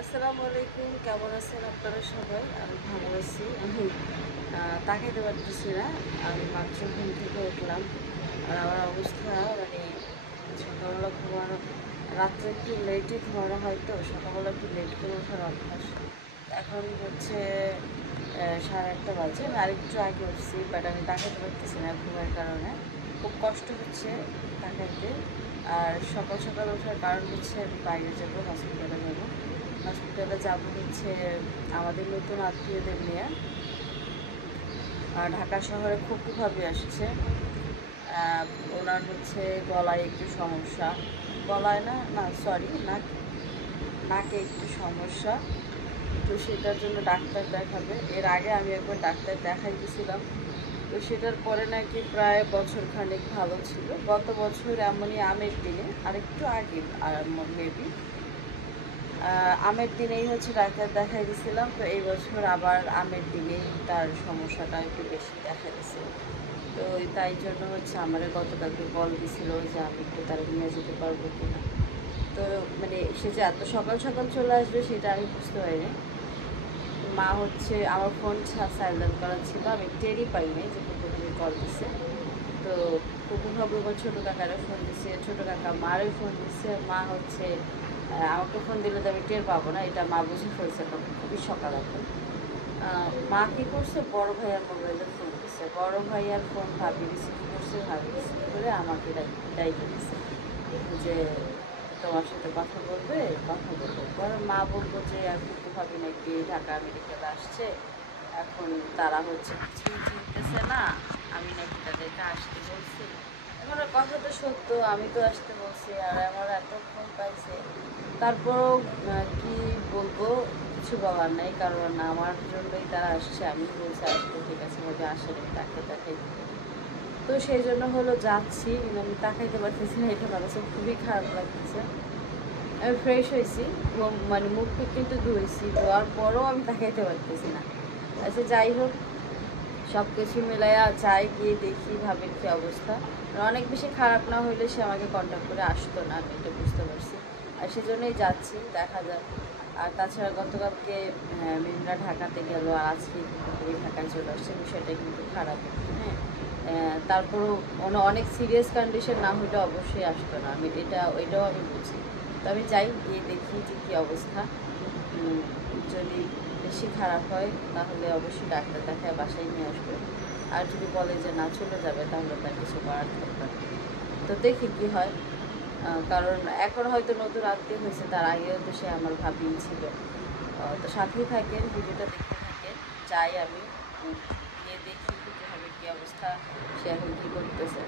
আসসালামু আলাইকুম, কেমন আছেন আপনারা সবাই? আমি ভালো আছি। আমি তাকাইতে পারতেছি না। আমি মাত্র ঘুম থেকে উঠলাম। আর আমার অবস্থা মানে সকালবেলা ঘুমানো, রাত্রে একটু লেটই ঘুমানো হয় তো সকালবেলা একটু লেট করে ওঠার অভ্যাস। এখন হচ্ছে 1:30 বাজে। আমি আরেকটু আগে উঠছি, বাট আমি তাকাইতে পারতেছি না ঘুমের কারণে। খুব কষ্ট হচ্ছে তাকাইতে। আর সকাল সকাল ওঠার কারণ হচ্ছে আমি বাইরে যাবো, হসপিটালে যাবো। হসপিটালে যাবো হচ্ছে আমাদের নতুন আত্মীয়দের নিয়ে। ঢাকা শহরে খুবভাবে আসছে। ওনার হচ্ছে গলায় একটু সমস্যা, গলায় না না সরি নাকে একটু সমস্যা। তো সেটার জন্য ডাক্তার দেখাবে। এর আগে আমি একবার ডাক্তার দেখাই গেছিলাম। তো সেটার পরে নাকি প্রায় বছর খানেক ভালো ছিল। গত বছর এমনই আমের দিনে, আরেকটু আগে আর মেবি আমের দিনেই হচ্ছে ডাক্তার দেখাই দিয়েছিলাম। তো এই বছর আবার আমের দিনেই তার সমস্যাটা একটু বেশি দেখা দিছে। তো তাই জন্য হচ্ছে আমার গতকালকে কল দিছিল যে আমি একটু তারা নিয়ে যেতে পারবো কিনা। তো মানে সে যে এত সকাল সকাল চলে আসবে সেটা আমি বুঝতে পারিনি। মা হচ্ছে আমার ফোন সাইলেন্ট করা ছিল, আমি টেরই পাইনি যে কুকুরভাবে কল দিছে। তো কুকুরভাবে আমার ছোটো কাকারও ফোন দিছে, ছোটো কাকা মারও ফোন দিচ্ছে। মা হচ্ছে আমাকে ফোন দিলে তো আমি টের পাবো না, এটা মা বুঝে ফেলছে তখন খুবই সকাল এখন। মা কী করছে, বড় ভাইয়ার মোবাইলে ফোন দিচ্ছে। বড় ভাইয়ার ফোন ভাবি রিসিভ করছে, ভাবি রিসিভ করে আমাকে ডাইকে দিচ্ছে যে তোমার সাথে কথা বলবে, কথা বলবো। পরে মা বলবো যে আর কুকু ভাবি নাকি ঢাকা মেডিকেলে আসছে, এখন তারা হচ্ছে কিছুই চিনতেছে না, আমি নাকি তাদেরকে আসতে বলছি। এখন ওর কথা তো সত্য, আমি তো আসতে বলছি আর আমার এত ফোন পাইছে। তারপরও কি বলবো, কিছু বলার নাই, কারণ আমার জন্যই তারা আসছে। আমি বলছি আসতে, ঠিক আছে ভাবে আসেন, আমি ডাক্তার দেখাই। তো সেই জন্য হলো যাচ্ছি, কিন্তু আমি তাকাইতে পারতেছি না, এটা ভালো খুবই খারাপ লাগতেছে। আমি ফ্রেশ হয়েছি, মানে মুখ টুক কিন্তু ধুয়েছি, ধোয়ার পরও আমি তাকাইতে পারতেছি না। আচ্ছা যাই হোক, সব কিছু মিলাইয়া যাই, গিয়ে দেখি ভাবের কী অবস্থা। আর অনেক বেশি খারাপ না হইলে সে আমাকে কন্ট্যাক্ট করে আসতো না, আমি এটা বুঝতে পারছি। আর সেজন্যই যাচ্ছি, দেখা যাক। আর তাছাড়া গতকালকে মেহরা ঢাকাতে গেল, আর আজকে পুরোপুরি ঢাকায় চলে আসছে, বিষয়টা কিন্তু খারাপ। হ্যাঁ, তারপরও অনেক সিরিয়াস কন্ডিশন না হইলে অবশ্যই আসতো না, আমি ওইটাও আমি বুঝি। তো আমি যাই, গিয়ে দেখি যে কী অবস্থা। যদি বেশি খারাপ হয় তাহলে অবশ্যই ডাক্তার দেখায় বাসায় নিয়ে আসবে। আর যদি বলে যে না চলে যাবে, তাহলে তার কিছু করার থাকবে না। তো দেখি কি হয়। কারণ এখন হয়তো নতুন আত্মীয় হয়েছে, তার আগেও তো সে আমার ভাবিই ছিল। তো সাথেই থাকেন, ভিডিওটা দেখতে থাকেন। যাই আমি গিয়ে দেখি কীভাবে কী অবস্থা, সে এখন কী করতেছে।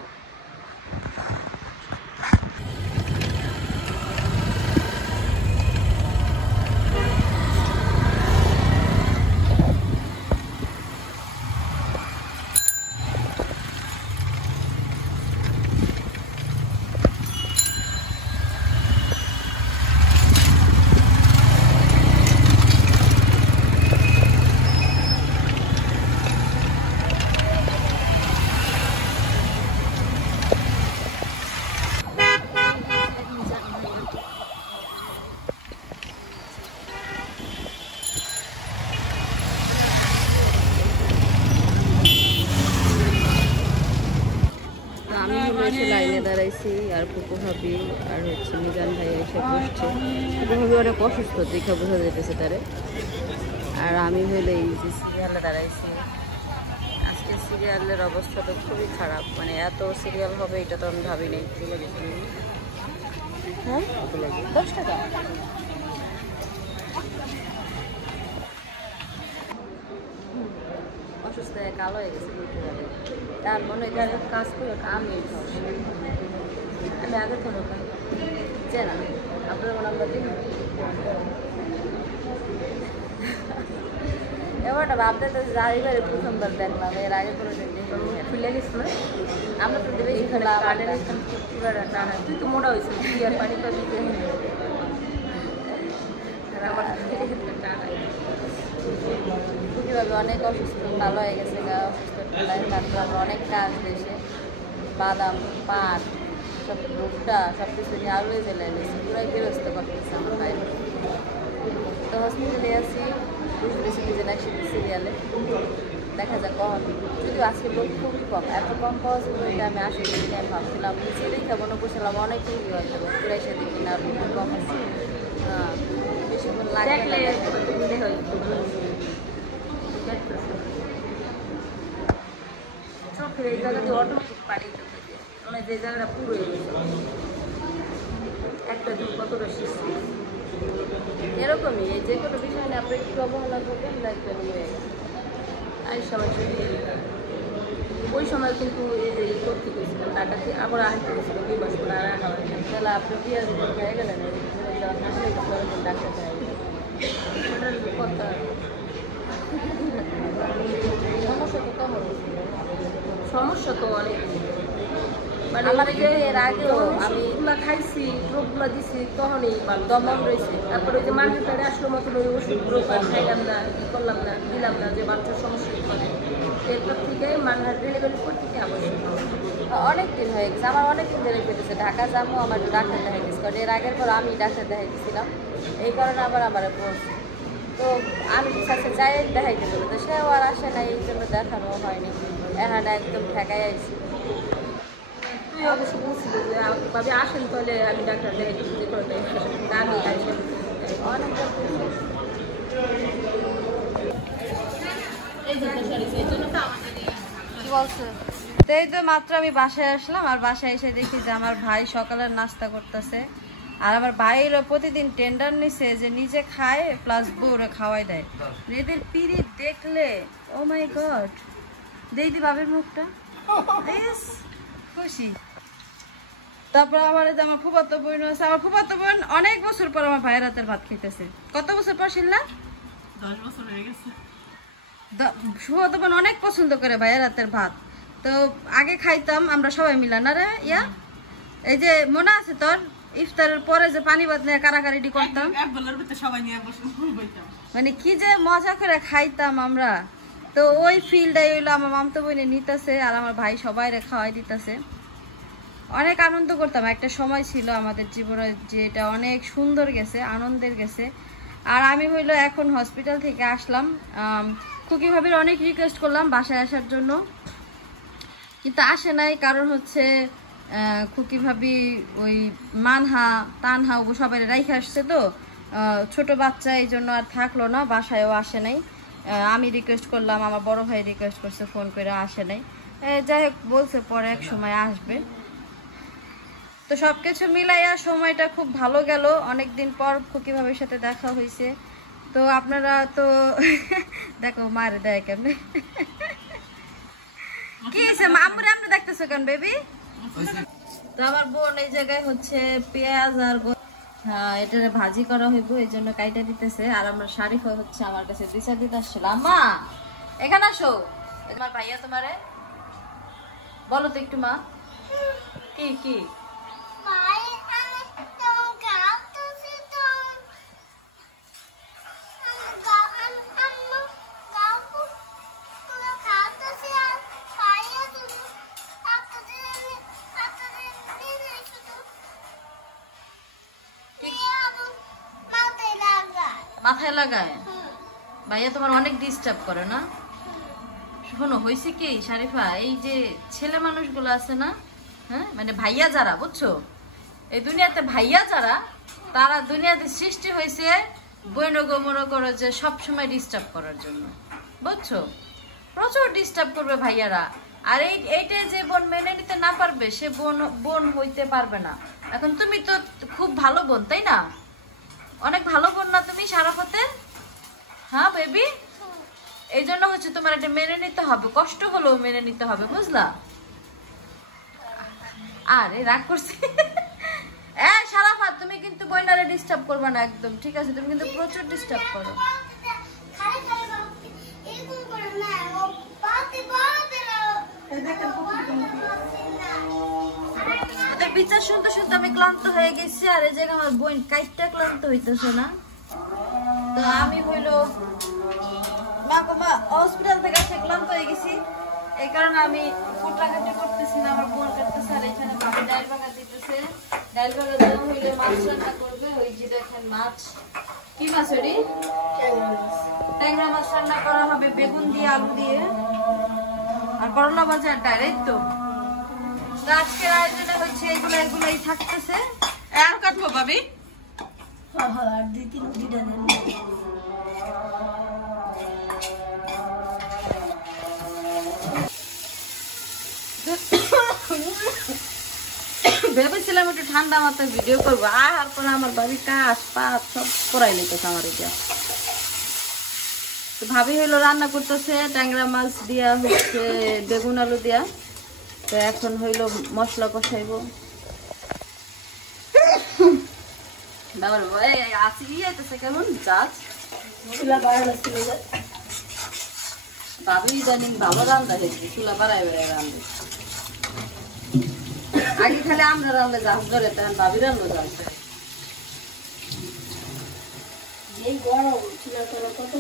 আমি হলো এসে লাইনে দাঁড়াইছি, আর পুকু ভাবি আর হচ্ছে মিজান ভাই এসে বসছে। পুকু ভাবি অনেক অসুস্থ, দেখে বোঝা যেতেছে তারে। আর আমি হলে এই যে সিরিয়ালে দাঁড়াইছি। আজকে সিরিয়ালের অবস্থা তো খুবই খারাপ, মানে এত সিরিয়াল হবে এটা তো আমি ভাবিনি। হ্যাঁ, 10 টাকা। অসুস্থ হয়ে কালো হয়ে গেছে, তার মনে হয় কাজ করে আমি আগে কোনো চেনা আপনার নাম্বার দিন। এবারটা ভাবতে তো যাইবারে প্রথমবার দেখলাম, এর আগে কোনো দিন খুলে গেছিল। আমরা তো দেবে তুই তো মোটা হয়েছিল, তুই আর পানি তো দিতে কীভাবে অনেক অসুস্থ, ভালো হয়ে গেছে গা, অসুস্থ ঠেলায়। তারপর আমরা অনেক কাজ দেশে বাদাম পাট সব ভুট্টা সব কিছু নিয়ে আলুই জেলে এনেছি, পুরাই বেরোস্ত করতেছে আমার বাইরে। সাথে আছি সিটিজেন একসাথে সিরিয়ালে। দেখা যাক কখন, যদিও আজকে লোক খুবই কম, এত কম পাওয়া যাবে এটা আমি আসলে আমি ভাবছিলাম। নিচে দেখে মনে করছিলাম অনেক রুগী হয়তো পুরাই সাথে কিনা রুগী কম আছে। হ্যাঁ, বেশিক্ষণ লাগে চোখের এই জায়গাতে অটোমেটিক পানি মানে যে জায়গাটা পুরো একটা দিন কতটা সৃষ্টি এরকমই। এই যে কোনো বিষয় নিয়ে আপনি একটু অবহেলা করবেন, দেখবেন হয়ে গেছে। আর সবাই ওই সময় কিন্তু এই যে করতে গেছিলাম টাকাতে আবার আনতে গেছিল 2 মাস পর আর আনা হয় না। তাহলে আপনি বিয়ে হয়ে গেলেন ডাক্তার দেয় ওটার কথা সমস্যা তো কম হয়েছে। সমস্যা তো অনেক মানে আমার ওই যে এর আগেও আমি ওষুধগুলো খাইছি ড্রপগুলো দিছি তখনই দমন রয়েছে। তারপরে ওই যে মানুষটারে আসলো মতন ওই ওষুধ ড্রপ আর খাইলাম না ই করলাম না দিলাম না যে বাচ্চার সমস্যা করে এরপর থেকে মানুষের ডেলিভারি করতে কি আবশ্যক অনেক দিন হয়ে গেছে, আমার অনেক দিন ধরে পেতেছে। ঢাকা যাবো আমার ডাক্তার দেখা গেছে, কারণ এর আগের পর আমি ডাক্তার দেখা গেছিলাম, এই কারণে আবার আমার পড়ছে। তো আমি সাথে যাই দেখাইতে বলি, তো সেও আর আসে না, এই জন্য দেখানো হয়নি। এখানে একদম ঠেকাই আইছি। তুই অবশ্য বলছিলি যে ভাবি আসেন তাহলে আমি ডাক্তার দেখাই যে করে দেয় আমি আসে অনেক কি বলছে? এই তো মাত্র আমি বাসায় আসলাম, আর বাসায় এসে দেখি যে আমার ভাই সকালের নাস্তা করতেছে। আর আমার ভাই হলো প্রতিদিন টেন্ডার নিছে যে নিজে খায় প্লাস বউরে খাওয়াই দেয়। এদের পিরিত দেখলে ও মাই গড, দেই দি বাবের মুখটা খুশি। তারপর আমার আমার ফুফাতো বোন আছে, আমার ফুফাতো বোন অনেক বছর পর আমার ভাইয়ের হাতের ভাত খেতেছে। কত বছর পর শিল্লা? 10 বছর হয়ে গেছে। ফুফাতো বোন অনেক পছন্দ করে ভাইয়ের হাতের ভাত। তো আগে খাইতাম আমরা সবাই মিলা না রে ইয়া, এই যে মনে আছে তোর ইফতারের পরে যে পানি ভাত নিয়ে কারাকারিটি করতাম, মানে কি যে মজা করে খাইতাম আমরা। তো ওই ফিলটাই হইলো আমার মামতো বোনে নিতেছে, আর আমার ভাই সবাই খাওয়াই দিতেছে। অনেক আনন্দ করতাম, একটা সময় ছিল আমাদের জীবনে যেটা অনেক সুন্দর গেছে, আনন্দের গেছে। আর আমি হইলো এখন হসপিটাল থেকে আসলাম, খুকি ভাবির অনেক রিকোয়েস্ট করলাম বাসায় আসার জন্য, কিন্তু আসে নাই। কারণ হচ্ছে খুকি ভাবি ওই মানহা তানহা সবাই রাইখে আসছে, তো ছোট বাচ্চা, এই জন্য আর থাকলো না, বাসায়ও আসে নাই। আমি রিকোয়েস্ট করলাম, আমার বড় ভাই রিকোয়েস্ট করছে, ফোন করে আসে নাই। যাই হোক বলছে পরে এক সময় আসবে। তো সবকিছু মিলাইয়া সময়টা খুব ভালো গেল, অনেকদিন পর খুকি ভাবির সাথে দেখা হয়েছে। তো আপনারা তো দেখো মারে দেয় কেমনে, কি হয়েছে মামুরে আপনি দেখতেছো কেন বেবি? তো আমার বোন এই জায়গায় হচ্ছে পেঁয়াজ আর হ্যাঁ এটা ভাজি করা হইব, এই জন্য কাইটা দিতেছে। আর আমরা শারিফা হচ্ছে আমার কাছে বিচার দিতে আসছিল। আম্মা এখানে আসো, তোমার ভাইয়া তোমারে বলো তো একটু। মা কি কি মাথায় লাগায়? ভাইয়া তোমার অনেক ডিস্টার্ব করে না? শোনো হয়েছে কি শারিফা, এই যে ছেলে মানুষগুলো আছে না, হ্যাঁ মানে ভাইয়া যারা, বুঝছো, এই দুনিয়াতে ভাইয়া যারা, তারা দুনিয়াতে সৃষ্টি হয়েছে বৈনগো মনে করো যে সবসময় ডিস্টার্ব করার জন্য, বুঝছো? প্রচুর ডিস্টার্ব করবে ভাইয়ারা। আর এইটা যে বোন মেনে নিতে না পারবে, সে বোন হইতে পারবে না। এখন তুমি তো খুব ভালো বোন, তাই না? অনেক ভালো বোন না তুমি শারাফতের? হ্যাঁ বেবি, এই জন্য হচ্ছে তোমার এটা মেনে নিতে হবে, কষ্ট হলেও মেনে নিতে হবে, বুঝলা? আরে রাগ করছি। শারাফাত তুমি কিন্তু বইনারে ডিস্টার্ব করবে না একদম, ঠিক আছে? তুমি কিন্তু প্রচুর ডিস্টার্ব করো। ওদের বিচার শুনতে শুনতে আমি ক্লান্ত হয়ে গেছি, আর এই জায়গায় আমার বোন কাইটটা ক্লান্ত হইতেছে না। তো আমি হইলো হসপিটাল থেকে এসে ক্লান্ত হয়ে গেছি, এই কারণে আমি কোটাকাটি করতেছি না, আমার বোন কাটতেছে। আর এখানে ভাবি ডাইল বাগা দিতেছে, ডাইল বাগা দেওয়া হইলে মাছ রান্না করবে। ওই যে দেখেন মাছ, কি মাছ ওরি? ট্যাংরা মাছ রান্না করা হবে বেগুন দিয়ে, আলু দিয়ে, আর করলা ভাজা ডাইরেক্ট তো। আজকের আয়োজনে হচ্ছে এগুলাই থাকতেছে। আর কাটবো ভাবি? আর দুইটা দেন। ভেবেছিলাম একটু ঠান্ডা মাথায় ভিডিও করবো, আর পরে আমার বাড়ি কাজ পাত সব করাই নিতেছে আমার এটা। তো ভাবি হইলো রান্না করতেছে ট্যাংরা মাছ দিয়া, হচ্ছে বেগুন আলু দিয়া। তো এখন হইলো মশলা কষাইবো। বাবার আসি যাইতেছে কেমন জাজ চুলা বাড়ানো ছিল যে। ভাবি ইদানিং বাবা রান্না হয়েছে, চুলা বাড়াই বেড়াই রান্না। আগে খালি আমরা রান্না জাজ ধরে, তখন ভাবি রান্না জাজ ধরে। এই গরম চুলা তোলা কত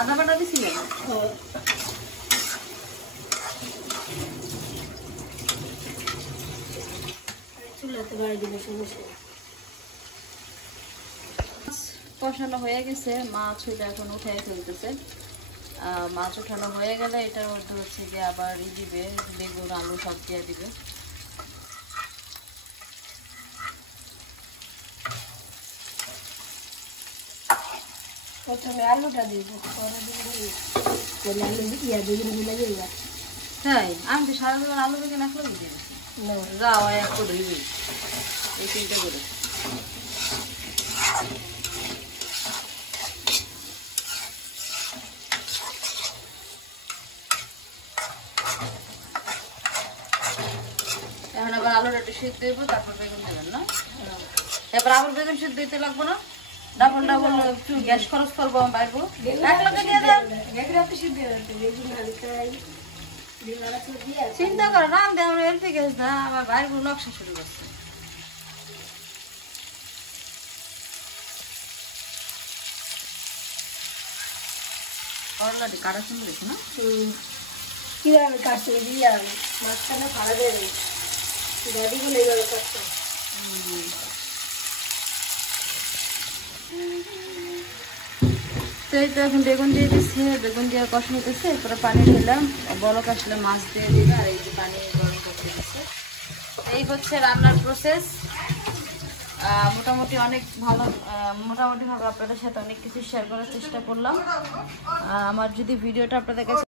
আদা বাটা দিছি না? চুলাতে বাড়ি দিলে সমস্যা। কষানো হয়ে গেছে, মাছ হইলে এখন উঠাই ফেলতেছে। মাছ উঠানো হয়ে গেলে এটার মধ্যে হচ্ছে যে আবার দিবে বেগুন আলু সব দিয়ে দিবে। প্রথমে আলুটা দিব, পরে দিব আলু দিয়া বেগুন গুলো দিয়ে। তাই আমি তো সারা বেগুন আলু বেগুন এক লোক দিয়ে যাও এক করে দিবি, এই তিনটে করে। এখন আবার আলুটা একটু সিদ্ধ দেবো, তারপর বেগুন দেবেন না? এবার আবার বেগুন সিদ্ধ দিতে লাগবো না? ডাবল ডাবল একটু গ্যাস খরচ করবো, আমি বাইরবো। এক লোকে দিয়ে দেন। চিন্তা করে রান দে, আমরা এলপি গ্যাস না, আমার বাইরবো নকশা শুরু করছে। করলাটি কাটা সুন্দর হয়েছে না? কিভাবে কাটতে দিয়া মাঝখানে ফাড়া দেবে গাড়িগুলো এইভাবে কাটতে। তো এই তো এখন বেগুন দিয়ে দিচ্ছে, বেগুন দিয়ে কষা হইতেছে, এরপরে পানি ঢেলাম, বলক আসলে মাছ দিয়ে দিবে, আর এই যে পানি গরম করতে দিচ্ছে। এই হচ্ছে রান্নার প্রসেস। মোটামুটি অনেক ভালো, মোটামুটিভাবে আপনাদের সাথে অনেক কিছু শেয়ার করার চেষ্টা করলাম। আমার যদি ভিডিওটা আপনাদের কাছে